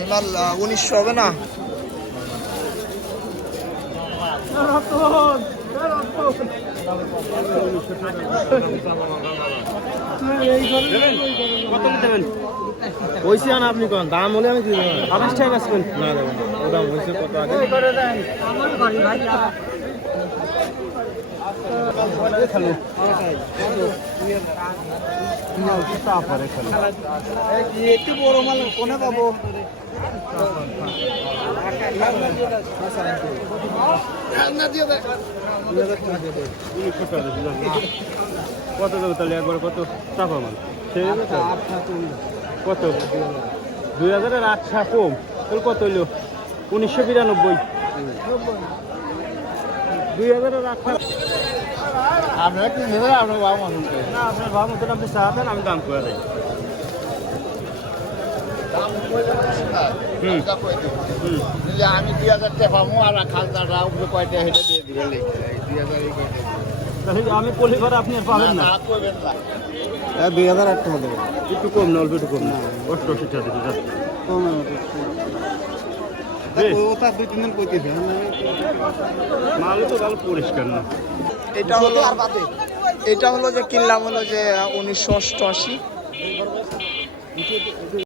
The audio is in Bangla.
এই মাল উনিশশো হবে না? কত দেবেন ওইসি আন আপনি কোন? দাম হলে আমি দিব আঠাশ টাকা বেচবেন না দেবেন? ও দাম হয়েছে কত আগে খালো কত দেবে তাহলে একবার কত চাপা মাল কত দুই হাজারের আটশা কম। তাহলে কত হইল উনিশশো বিরানব্বই দুই হাজারের আটশা আপনারা কি নেবেন আপনার বাবা মতন করে না আপনার ভাব মতন আপনি চাবেন আমি দাম করে দেয় আমি দুই হাজার টাকা পাবো আর খালদাররা উপরে কয়টা হেঁটে দিয়ে দিবে দুই হাজার তাহলে আমি পলি করে আপনি পাবেন না দুই হাজার আট টাকা দেবেন একটু কম না অল্প একটু কম না। অষ্টআশি টাকা ওটা দুই তিন দিন করতেছে মালও তো ভালো পরিষ্কার না। এটা হলো এটা হলো যে কিনলাম হলো যে উনিশশো অষ্টআশি।